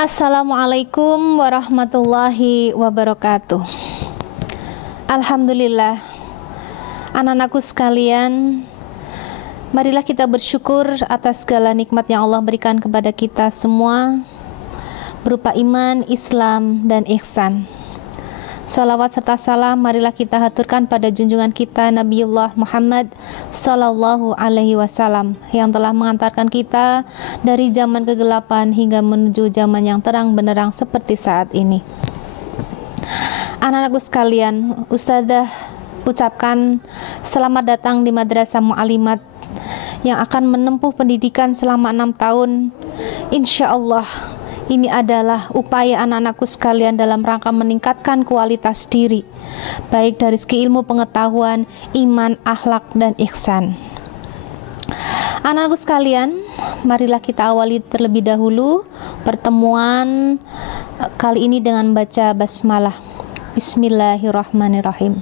Assalamualaikum warahmatullahi wabarakatuh. Alhamdulillah, anak-anakku sekalian, marilah kita bersyukur atas segala nikmat yang Allah berikan kepada kita semua, berupa iman, Islam, dan ihsan. Salawat serta salam marilah kita haturkan pada junjungan kita Nabiullah Muhammad Sallallahu Alaihi Wasallam yang telah mengantarkan kita dari zaman kegelapan hingga menuju zaman yang terang benderang seperti saat ini. Anak-anakku sekalian, Ustadzah ucapkan selamat datang di Madrasah Mu'alimat yang akan menempuh pendidikan selama 6 tahun. Insya Allah ini adalah upaya anak-anakku sekalian dalam rangka meningkatkan kualitas diri, baik dari segi ilmu pengetahuan, iman, akhlak, dan ihsan. Anak-anakku sekalian, marilah kita awali terlebih dahulu pertemuan kali ini dengan baca basmalah. Bismillahirrahmanirrahim.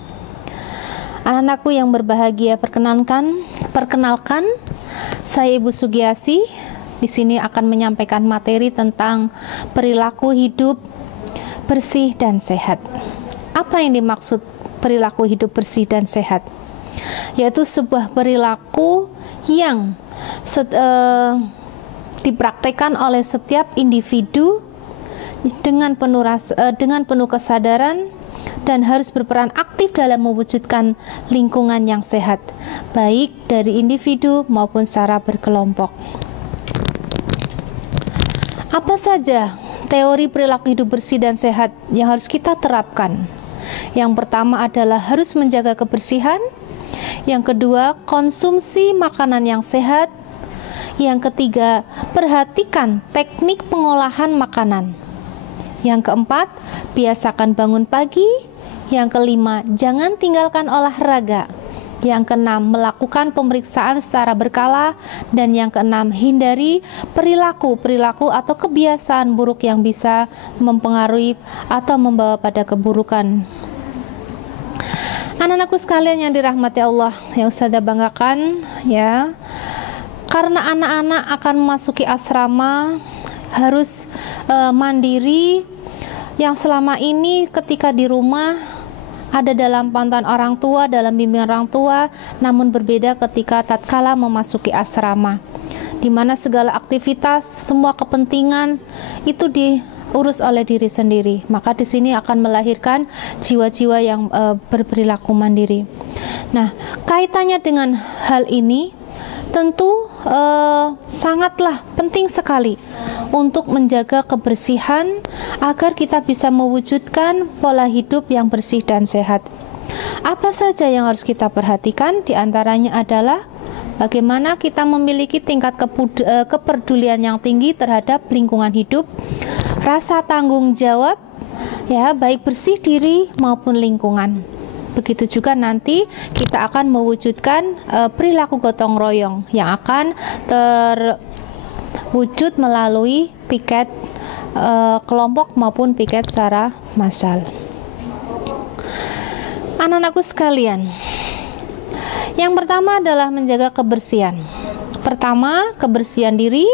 Anak-anakku yang berbahagia, perkenalkan, saya Ibu Sugiasi. Di sini akan menyampaikan materi tentang perilaku hidup bersih dan sehat. Apa yang dimaksud perilaku hidup bersih dan sehat? Yaitu sebuah perilaku yang dipraktekkan oleh setiap individu dengan penuh kesadaran dan harus berperan aktif dalam mewujudkan lingkungan yang sehat, baik dari individu maupun secara berkelompok. Apa saja teori perilaku hidup bersih dan sehat yang harus kita terapkan? Yang pertama adalah harus menjaga kebersihan. Yang kedua, konsumsi makanan yang sehat. Yang ketiga, perhatikan teknik pengolahan makanan. Yang keempat, biasakan bangun pagi. Yang kelima, jangan tinggalkan olahraga. Yang keenam, melakukan pemeriksaan secara berkala. Dan yang keenam, hindari perilaku atau kebiasaan buruk yang bisa mempengaruhi atau membawa pada keburukan. Anak-anakku sekalian yang dirahmati Allah, yang Ustadzah banggakan, ya, karena anak-anak akan memasuki asrama harus mandiri, yang selama ini ketika di rumah ada dalam pantauan orang tua, dalam bimbingan orang tua, namun berbeda ketika tatkala memasuki asrama, di mana segala aktivitas, semua kepentingan itu diurus oleh diri sendiri. Maka di sini akan melahirkan jiwa-jiwa yang berperilaku mandiri. Nah, kaitannya dengan hal ini tentu sangatlah penting sekali untuk menjaga kebersihan agar kita bisa mewujudkan pola hidup yang bersih dan sehat. Apa saja yang harus kita perhatikan? Di antaranya adalah bagaimana kita memiliki tingkat kepedulian yang tinggi terhadap lingkungan hidup, rasa tanggung jawab, ya, baik bersih diri maupun lingkungan. Begitu juga nanti kita akan mewujudkan perilaku gotong royong yang akan terwujud melalui piket kelompok maupun piket secara massal. Anak-anakku sekalian, yang pertama adalah menjaga kebersihan. Pertama, kebersihan diri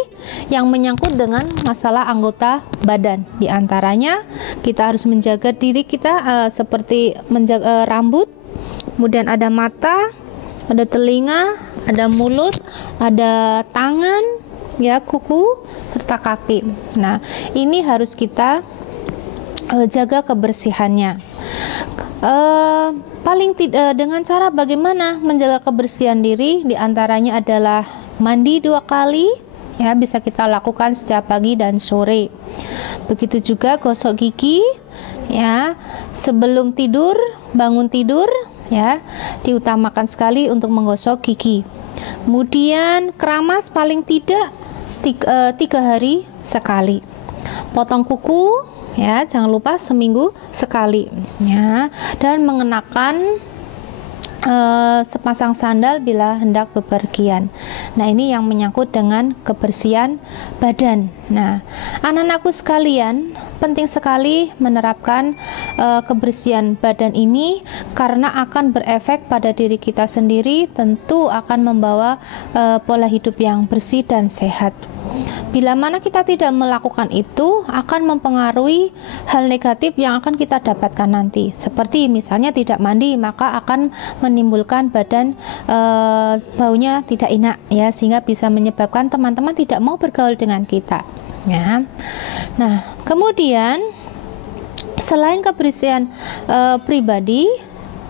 yang menyangkut dengan masalah anggota badan. Di antaranya, kita harus menjaga diri kita seperti menjaga rambut, kemudian ada mata, ada telinga, ada mulut, ada tangan, ya, kuku, serta kaki. Nah, ini harus kita jaga kebersihannya. Dengan cara bagaimana menjaga kebersihan diri, di antaranya adalah mandi 2 kali, ya, bisa kita lakukan setiap pagi dan sore. Begitu juga gosok gigi, ya, sebelum tidur, bangun tidur, ya, diutamakan sekali untuk menggosok gigi. Kemudian keramas paling tidak 3 hari sekali. Potong kuku, ya, jangan lupa seminggu sekali, ya, dan mengenakan sepasang sandal bila hendak bepergian. Nah, ini yang menyangkut dengan kebersihan badan. Nah, anak-anakku sekalian, penting sekali menerapkan kebersihan badan ini karena akan berefek pada diri kita sendiri, tentu akan membawa pola hidup yang bersih dan sehat. Bila mana kita tidak melakukan itu, akan mempengaruhi hal negatif yang akan kita dapatkan nanti. Seperti misalnya tidak mandi, maka akan menimbulkan badan baunya tidak enak, ya, sehingga bisa menyebabkan teman-teman tidak mau bergaul dengan kita. Ya. Nah, kemudian selain kebersihan pribadi,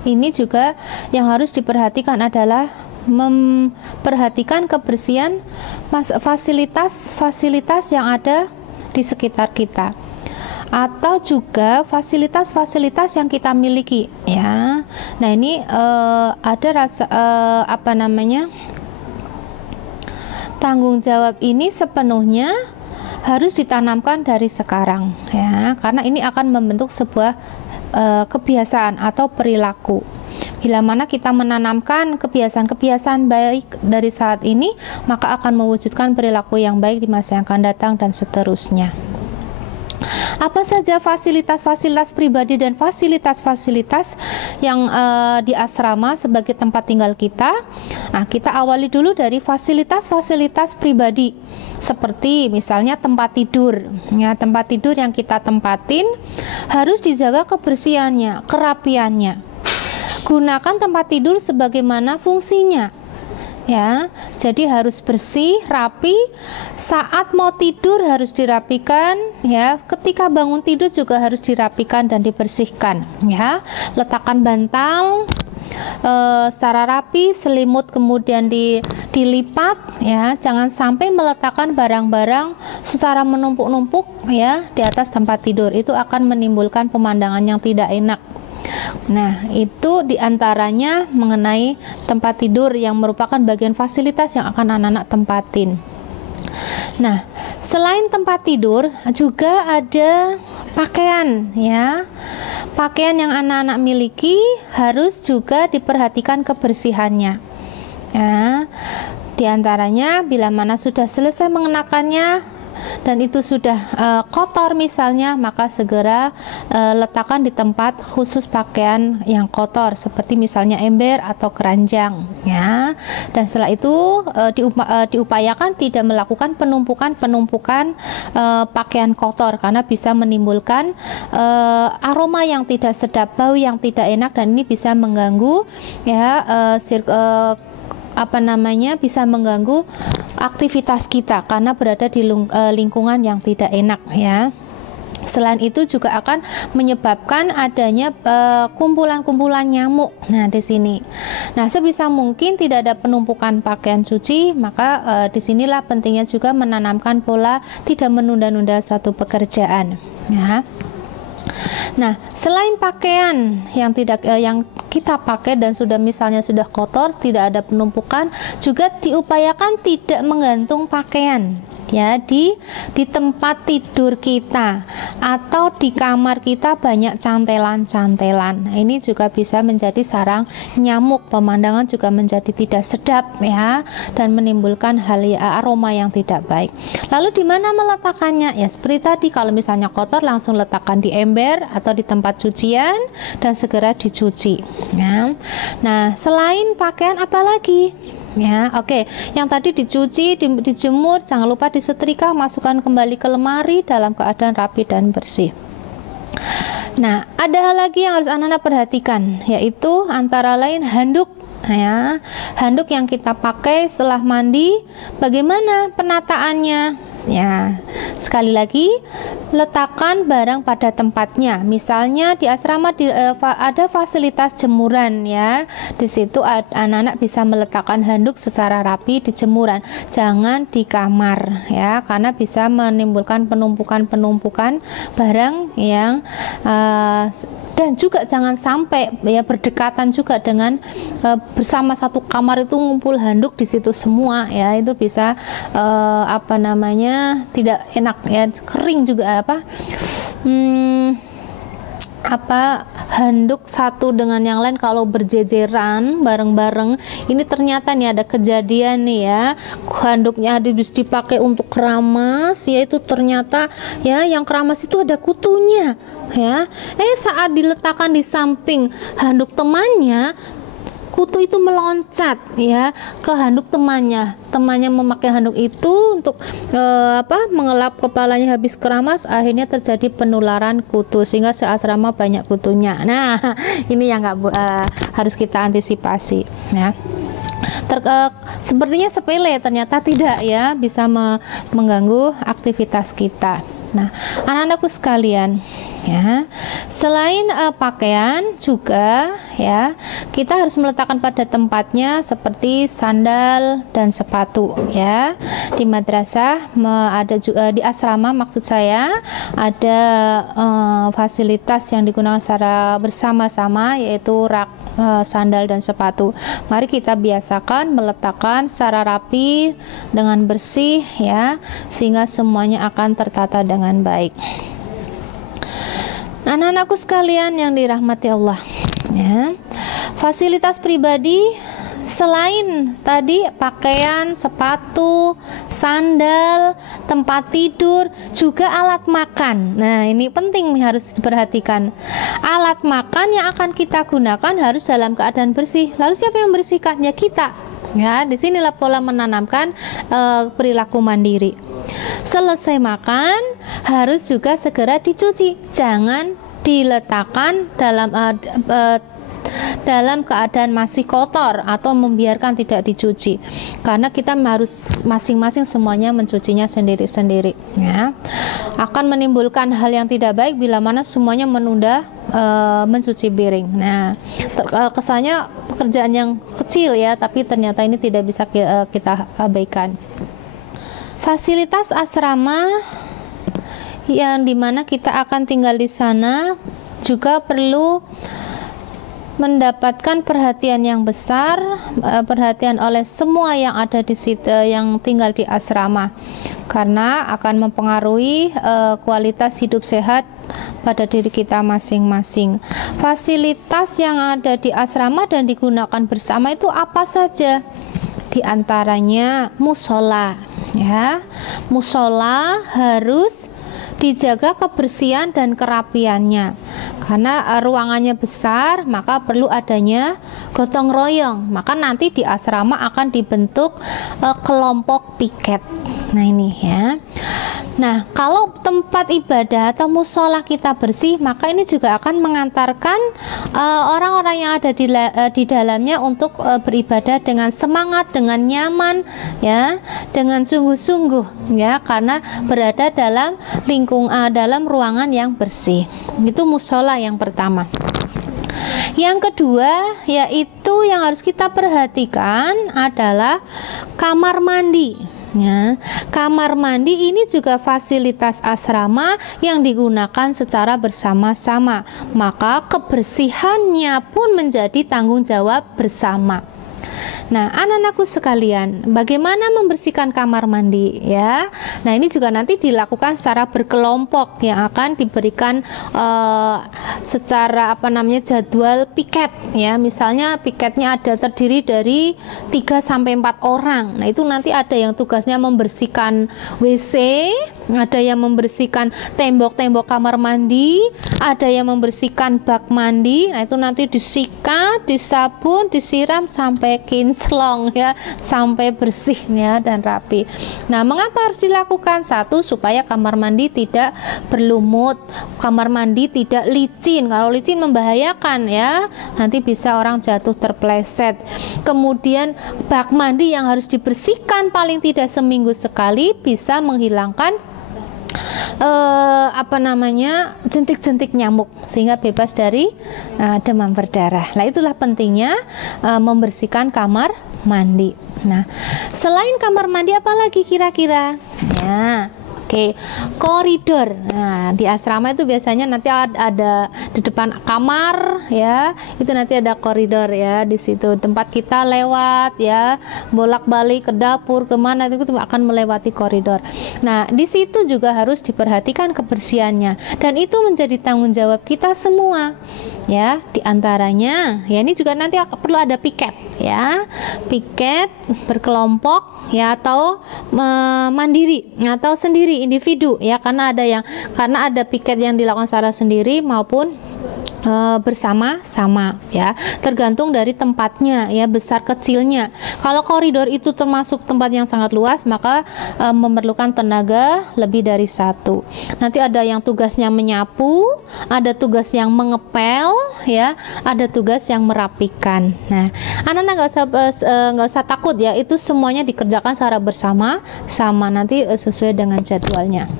ini juga yang harus diperhatikan adalah memperhatikan kebersihan fasilitas-fasilitas yang ada di sekitar kita, atau juga fasilitas-fasilitas yang kita miliki, ya. Nah, ini ada rasa tanggung jawab ini sepenuhnya harus ditanamkan dari sekarang, ya, karena ini akan membentuk sebuah kebiasaan atau perilaku. Bila mana kita menanamkan kebiasaan-kebiasaan baik dari saat ini, maka akan mewujudkan perilaku yang baik di masa yang akan datang dan seterusnya. Apa saja fasilitas-fasilitas pribadi dan fasilitas-fasilitas yang di asrama sebagai tempat tinggal kita? Nah, kita awali dulu dari fasilitas-fasilitas pribadi, seperti misalnya tempat tidur. Ya, tempat tidur yang kita tempatin harus dijaga kebersihannya, kerapiannya. Gunakan tempat tidur sebagaimana fungsinya, ya. Jadi harus bersih, rapi. Saat mau tidur harus dirapikan, ya. Ketika bangun tidur juga harus dirapikan dan dibersihkan, ya. Letakkan bantal secara rapi, selimut kemudian dilipat, ya. Jangan sampai meletakkan barang-barang secara menumpuk-numpuk, ya, di atas tempat tidur. Itu akan menimbulkan pemandangan yang tidak enak. Nah, itu diantaranya mengenai tempat tidur yang merupakan bagian fasilitas yang akan anak-anak tempatin. Nah, selain tempat tidur juga ada pakaian, ya. Pakaian yang anak-anak miliki harus juga diperhatikan kebersihannya, ya. Diantaranya bila mana sudah selesai mengenakannya dan itu sudah kotor misalnya, maka segera letakkan di tempat khusus pakaian yang kotor, seperti misalnya ember atau keranjang, ya. Dan setelah itu diupayakan tidak melakukan penumpukan pakaian kotor, karena bisa menimbulkan aroma yang tidak sedap, bau yang tidak enak, dan ini bisa mengganggu, ya, bisa mengganggu aktivitas kita karena berada di lingkungan yang tidak enak, ya. Selain itu juga akan menyebabkan adanya kumpulan-kumpulan nyamuk. Nah, di sini. Nah, sebisa mungkin tidak ada penumpukan pakaian cuci, maka disinilah pentingnya juga menanamkan pola tidak menunda-nunda satu pekerjaan, ya. Nah, selain pakaian yang kita pakai dan misalnya sudah kotor, tidak ada penumpukan, juga diupayakan tidak menggantung pakaian, ya, di tempat tidur kita atau di kamar kita banyak cantelan-cantelan. Nah, ini juga bisa menjadi sarang nyamuk. Pemandangan juga menjadi tidak sedap, ya, dan menimbulkan aroma yang tidak baik. Lalu di mana meletakkannya? Ya, seperti tadi, kalau misalnya kotor langsung letakkan di ember atau di tempat cucian dan segera dicuci, ya. Nah, selain pakaian apa lagi? Ya, oke. Yang tadi dicuci, dijemur, jangan lupa disetrika, masukkan kembali ke lemari dalam keadaan rapi dan bersih. Nah, ada hal lagi yang harus anak-anak perhatikan, yaitu antara lain handuk, ya. Handuk yang kita pakai setelah mandi, bagaimana penataannya? Ya, sekali lagi, letakkan barang pada tempatnya. Misalnya di asrama ada fasilitas jemuran, ya. Di situ anak-anak bisa meletakkan handuk secara rapi di jemuran. Jangan di kamar, ya, karena bisa menimbulkan penumpukan barang yang dan juga jangan sampai, ya, berdekatan juga dengan bersama satu kamar itu ngumpul handuk di situ semua, ya. Itu bisa tidak enak, ya, kering juga handuk satu dengan yang lain kalau berjejeran bareng-bareng, ini ternyata nih ada kejadian nih ya, handuknya habis dipakai untuk keramas, yaitu ternyata ya yang keramas itu ada kutunya ya. Saat diletakkan di samping handuk temannya, kutu itu meloncat ya ke handuk temannya. Temannya memakai handuk itu untuk mengelap kepalanya habis keramas, akhirnya terjadi penularan kutu sehingga seasrama banyak kutunya. Nah, ini yang harus kita antisipasi ya. Sepertinya sepele, ternyata tidak ya, bisa mengganggu aktivitas kita. Nah, anak-anakku sekalian ya, selain pakaian juga ya, kita harus meletakkan pada tempatnya seperti sandal dan sepatu ya. Di madrasah ada juga, di asrama maksud saya, ada fasilitas yang digunakan secara bersama-sama, yaitu rak sandal dan sepatu. Mari kita biasakan meletakkan secara rapi dengan bersih ya, sehingga semuanya akan tertata dengan baik. Anak-anakku sekalian yang dirahmati Allah ya, fasilitas pribadi selain tadi pakaian, sepatu, sandal, tempat tidur, juga alat makan. Nah, ini penting harus diperhatikan. Alat makan yang akan kita gunakan harus dalam keadaan bersih. Lalu siapa yang bersihkan? Ya kita. Ya, disinilah pola menanamkan perilaku mandiri. Selesai makan harus juga segera dicuci. Jangan diletakkan dalam keadaan masih kotor atau membiarkan tidak dicuci, karena kita harus masing-masing semuanya mencucinya sendiri-sendiri ya. Akan menimbulkan hal yang tidak baik bila mana semuanya menunda mencuci piring. Nah, kesannya pekerjaan yang kecil ya, tapi ternyata ini tidak bisa kita abaikan. Fasilitas asrama yang dimana kita akan tinggal di sana juga perlu mendapatkan perhatian yang besar, perhatian oleh semua yang ada di situ, yang tinggal di asrama, karena akan mempengaruhi kualitas hidup sehat pada diri kita masing-masing. Fasilitas yang ada di asrama dan digunakan bersama itu apa saja? Di antaranya musola ya. Musola harus dijaga kebersihan dan kerapiannya, karena ruangannya besar, maka perlu adanya gotong royong. Maka nanti di asrama akan dibentuk kelompok piket. Nah, ini ya. Nah, kalau tempat ibadah atau musola kita bersih, maka ini juga akan mengantarkan orang-orang yang ada di dalamnya untuk beribadah dengan semangat, dengan nyaman ya, dengan sungguh-sungguh ya, karena berada dalam dalam ruangan yang bersih. Itu musola yang pertama. Yang kedua, yaitu yang harus kita perhatikan adalah kamar mandi. Ya, kamar mandi ini juga fasilitas asrama yang digunakan secara bersama-sama, maka kebersihannya pun menjadi tanggung jawab bersama. Nah, anak-anakku sekalian, bagaimana membersihkan kamar mandi ya? Nah, ini juga nanti dilakukan secara berkelompok yang akan diberikan secara jadwal piket ya. Misalnya piketnya ada terdiri dari 3 sampai 4 orang. Nah, itu nanti ada yang tugasnya membersihkan WC, ada yang membersihkan tembok-tembok kamar mandi, ada yang membersihkan bak mandi. Nah, itu nanti disikat, disabun, disiram sampai kinclong ya, sampai bersih ya dan rapi. Nah, mengapa harus dilakukan? Satu, supaya kamar mandi tidak berlumut, kamar mandi tidak licin. Kalau licin membahayakan ya, nanti bisa orang jatuh terpleset. Kemudian bak mandi yang harus dibersihkan paling tidak seminggu sekali, bisa menghilangkan jentik-jentik nyamuk sehingga bebas dari demam berdarah. Nah, itulah pentingnya membersihkan kamar mandi. Nah, selain kamar mandi apa lagi kira-kira? Ya, Oke, koridor. Nah, di asrama itu biasanya nanti ada di depan kamar ya, itu nanti ada koridor ya, di situ tempat kita lewat ya, bolak-balik ke dapur kemana itu akan melewati koridor. Nah, di situ juga harus diperhatikan kebersihannya, dan itu menjadi tanggung jawab kita semua ya. Di antaranya ya, ini juga nanti perlu ada piket ya, piket berkelompok ya, atau mandiri atau sendiri individu ya, karena ada piket yang dilakukan secara sendiri maupun bersama-sama ya, tergantung dari tempatnya ya, besar kecilnya. Kalau koridor itu termasuk tempat yang sangat luas, maka memerlukan tenaga lebih dari satu. Nanti ada yang tugasnya menyapu, ada tugas yang mengepel ya, ada tugas yang merapikan. Nah, anak-anak nggak usah takut ya, itu semuanya dikerjakan secara bersama-sama, nanti sesuai dengan jadwalnya.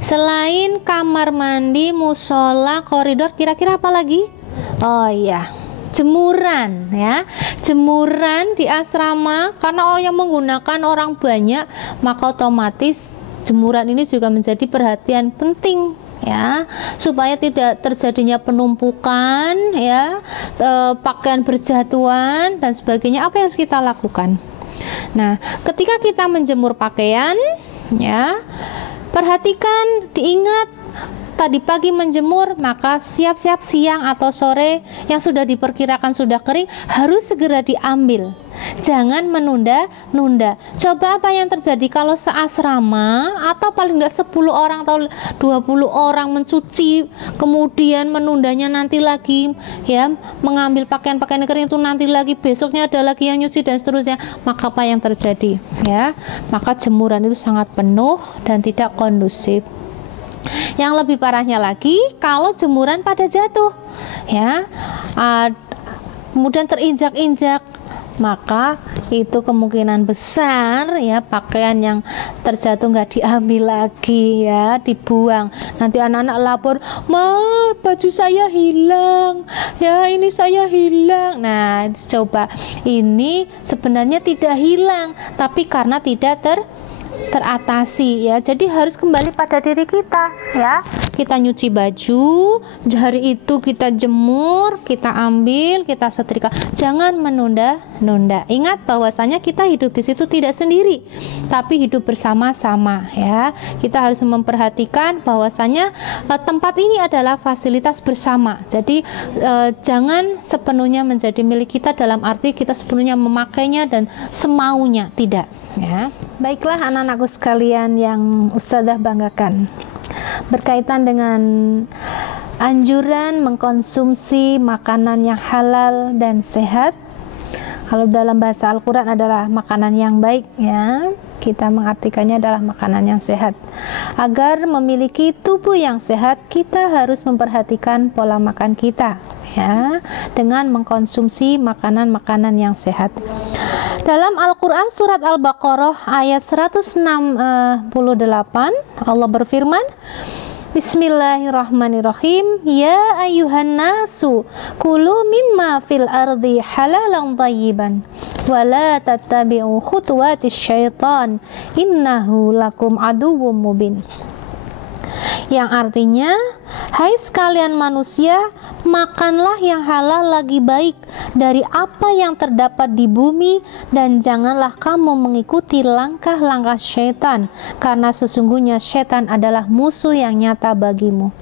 Selain kamar mandi, musola, koridor, kira-kira apa lagi? Oh iya, jemuran ya. Jemuran di asrama, karena orang yang menggunakan orang banyak, maka otomatis jemuran ini juga menjadi perhatian penting ya, supaya tidak terjadinya penumpukan ya, pakaian berjatuhan dan sebagainya. Apa yang harus kita lakukan? Nah, ketika kita menjemur pakaian ya, perhatikan, diingat tadi pagi menjemur, maka siap-siap siang atau sore yang sudah diperkirakan sudah kering harus segera diambil. Jangan menunda-nunda. Coba apa yang terjadi kalau seasrama atau paling enggak 10 orang atau 20 orang mencuci, kemudian menundanya nanti lagi ya, mengambil pakaian-pakaian kering itu nanti lagi, besoknya ada lagi yang nyuci dan seterusnya. Maka apa yang terjadi ya? Maka jemuran itu sangat penuh dan tidak kondusif. Yang lebih parahnya lagi kalau jemuran pada jatuh ya, kemudian terinjak-injak, maka itu kemungkinan besar ya, pakaian yang terjatuh nggak diambil lagi ya, dibuang. Nanti anak-anak lapor, "Ma, baju saya hilang ya, ini saya hilang." Nah, coba, ini sebenarnya tidak hilang, tapi karena tidak teratasi ya. Jadi harus kembali pada diri kita ya. Kita nyuci baju, hari itu kita jemur, kita ambil, kita setrika. Jangan menunda-nunda. Ingat bahwasanya kita hidup di situ tidak sendiri, tapi hidup bersama-sama ya. Kita harus memperhatikan bahwasanya tempat ini adalah fasilitas bersama. Jadi jangan sepenuhnya menjadi milik kita dalam arti kita sepenuhnya memakainya dan semaunya, tidak. Ya, baiklah anak-anakku sekalian yang Ustazah banggakan, berkaitan dengan anjuran mengkonsumsi makanan yang halal dan sehat. Kalau dalam bahasa Al-Quran adalah makanan yang baik ya, kita mengartikannya adalah makanan yang sehat. Agar memiliki tubuh yang sehat, kita harus memperhatikan pola makan kita ya, dengan mengkonsumsi makanan-makanan yang sehat. Dalam Al-Quran surat Al-Baqarah ayat 168 Allah berfirman, Bismillahirrahmanirrahim. Ya ayuhan nasu kulu mimma fil ardi halalan thayyiban wa la tattabi'u khutuwatis syaitan innahu lakum aduwwum mubin. Yang artinya, hai sekalian manusia, makanlah yang halal lagi baik dari apa yang terdapat di bumi, dan janganlah kamu mengikuti langkah-langkah syaitan, karena sesungguhnya syaitan adalah musuh yang nyata bagimu.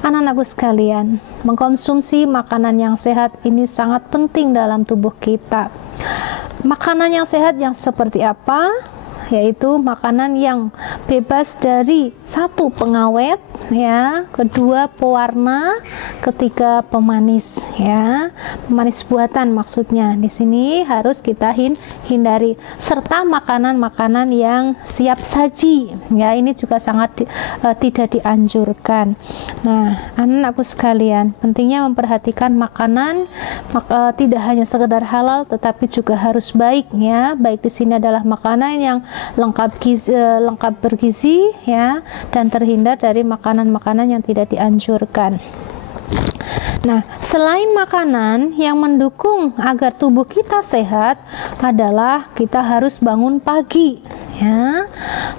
Anak-anakku sekalian, mengkonsumsi makanan yang sehat ini sangat penting dalam tubuh kita. Makanan yang sehat yang seperti apa? Yaitu makanan yang bebas dari satu, pengawet ya, kedua pewarna, ketiga pemanis ya, pemanis buatan maksudnya. Di sini harus kita hindari, serta makanan-makanan yang siap saji ya, ini juga sangat tidak dianjurkan. Nah, anak-anakku sekalian, pentingnya memperhatikan makanan tidak hanya sekedar halal tetapi juga harus baik ya. Baik di sini adalah makanan yang lengkap bergizi ya, dan terhindar dari makanan-makanan yang tidak dianjurkan. Nah, selain makanan yang mendukung agar tubuh kita sehat adalah kita harus bangun pagi ya.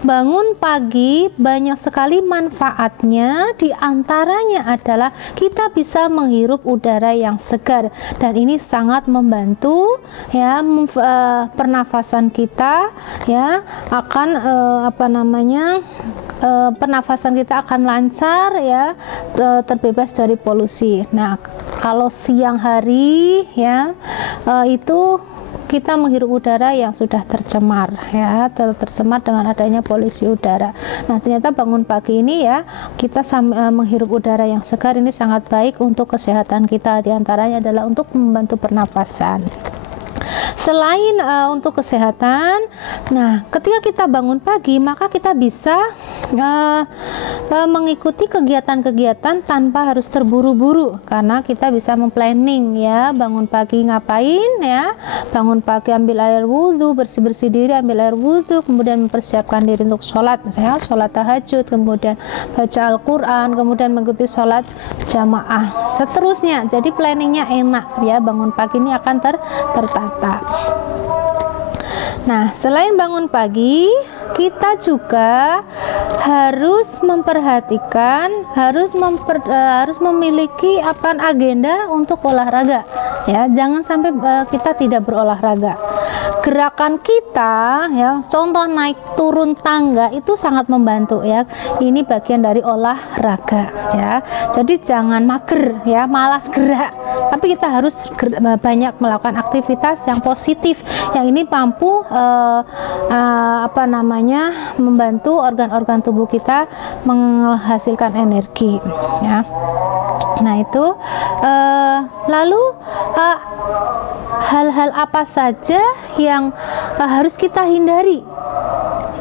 bangun pagi banyak sekali manfaatnya, di antaranya adalah kita bisa menghirup udara yang segar, dan ini sangat membantu ya pernafasan kita ya, akan pernafasan kita akan lancar ya, terbebas dari polusi. Nah, kalau siang hari ya itu kita menghirup udara yang sudah tercemar ya, tercemar dengan adanya polusi udara. Nah, ternyata bangun pagi ini ya, kita menghirup udara yang segar ini sangat baik untuk kesehatan kita. Di antaranya adalah untuk membantu pernafasan. Selain untuk kesehatan, nah ketika kita bangun pagi maka kita bisa mengikuti kegiatan-kegiatan tanpa harus terburu-buru, karena kita bisa memplanning ya, bangun pagi ngapain ya, bangun pagi ambil air wudhu, bersih-bersih diri, ambil air wudhu, kemudian mempersiapkan diri untuk sholat, misalnya sholat tahajud, kemudian baca Al-Quran, kemudian mengikuti sholat jamaah, seterusnya. Jadi planningnya enak ya, bangun pagi ini akan tertata. Nah, selain bangun pagi, kita juga harus memperhatikan, harus memiliki agenda untuk olahraga ya. Jangan sampai kita tidak berolahraga. Gerakan kita ya, contoh naik turun tangga itu sangat membantu ya. Ini bagian dari olahraga ya. Jadi jangan mager ya, malas gerak, tapi kita harus banyak melakukan aktivitas yang positif, yang ini mampu membantu organ-organ tubuh kita menghasilkan energi ya. Nah, itu lalu hal-hal apa saja yang harus kita hindari,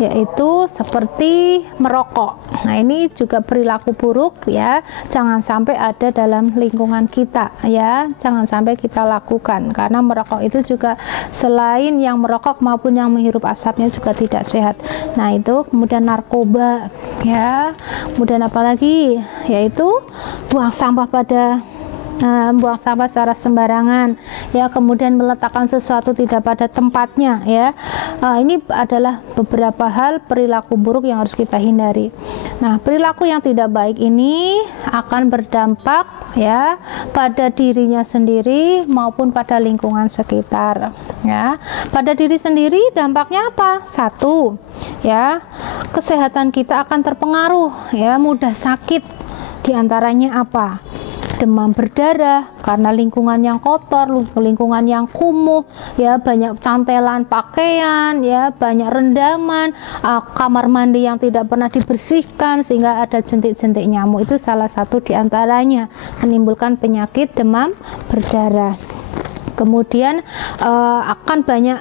yaitu seperti merokok. Nah, ini juga perilaku buruk ya, jangan sampai ada dalam lingkungan kita ya, jangan sampai kita lakukan, karena merokok itu juga selain yang merokok maupun yang menghirup asapnya juga tidak sehat. Nah, itu kemudian narkoba ya, kemudian apalagi, yaitu buang sampah secara sembarangan ya, kemudian meletakkan sesuatu tidak pada tempatnya ya. Ini adalah beberapa hal perilaku buruk yang harus kita hindari. Nah, perilaku yang tidak baik ini akan berdampak ya pada dirinya sendiri maupun pada lingkungan sekitar ya. Pada diri sendiri dampaknya apa? Satu ya, kesehatan kita akan terpengaruh ya, mudah sakit. Di antaranya apa? Demam berdarah karena lingkungan yang kotor, lingkungan yang kumuh ya, banyak cantelan pakaian ya, banyak rendaman, kamar mandi yang tidak pernah dibersihkan sehingga ada jentik-jentik nyamuk. Itu salah satu di antaranya menimbulkan penyakit demam berdarah. Kemudian akan banyak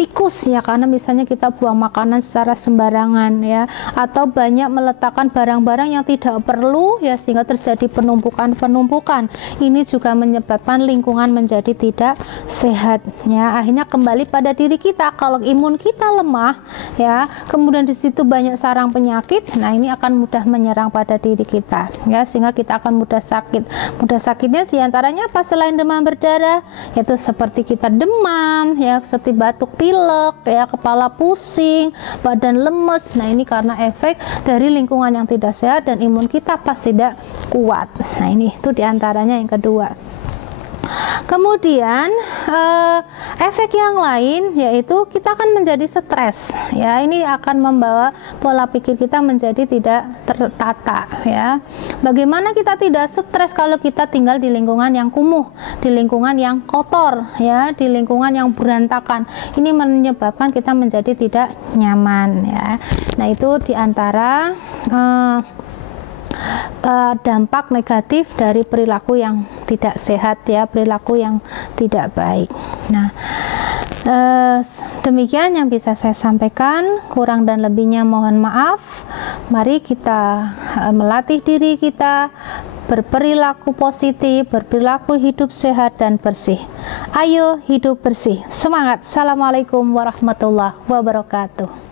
tikus ya, karena misalnya kita buang makanan secara sembarangan ya, atau banyak meletakkan barang-barang yang tidak perlu ya, sehingga terjadi penumpukan. Ini juga menyebabkan lingkungan menjadi tidak sehat ya. Akhirnya kembali pada diri kita, kalau imun kita lemah ya, kemudian di situ banyak sarang penyakit, nah ini akan mudah menyerang pada diri kita ya, sehingga kita akan mudah sakit. Mudah sakitnya diantaranya apa selain demam berdarah? Yaitu seperti kita demam ya, seperti batuk pilek ya, kepala pusing, badan lemes. Nah, ini karena efek dari lingkungan yang tidak sehat dan imun kita pas tidak kuat. Nah, ini itu diantaranya yang kedua. Kemudian efek yang lain yaitu kita akan menjadi stres ya, ini akan membawa pola pikir kita menjadi tidak tertata ya. Bagaimana kita tidak stres kalau kita tinggal di lingkungan yang kumuh, di lingkungan yang kotor ya, di lingkungan yang berantakan? Ini menyebabkan kita menjadi tidak nyaman ya. Nah, itu diantara dampak negatif dari perilaku yang tidak sehat ya, perilaku yang tidak baik. Nah, demikian yang bisa saya sampaikan, kurang dan lebihnya mohon maaf. Mari kita melatih diri kita berperilaku positif, berperilaku hidup sehat dan bersih. Ayo hidup bersih, semangat. Assalamualaikum warahmatullahi wabarakatuh.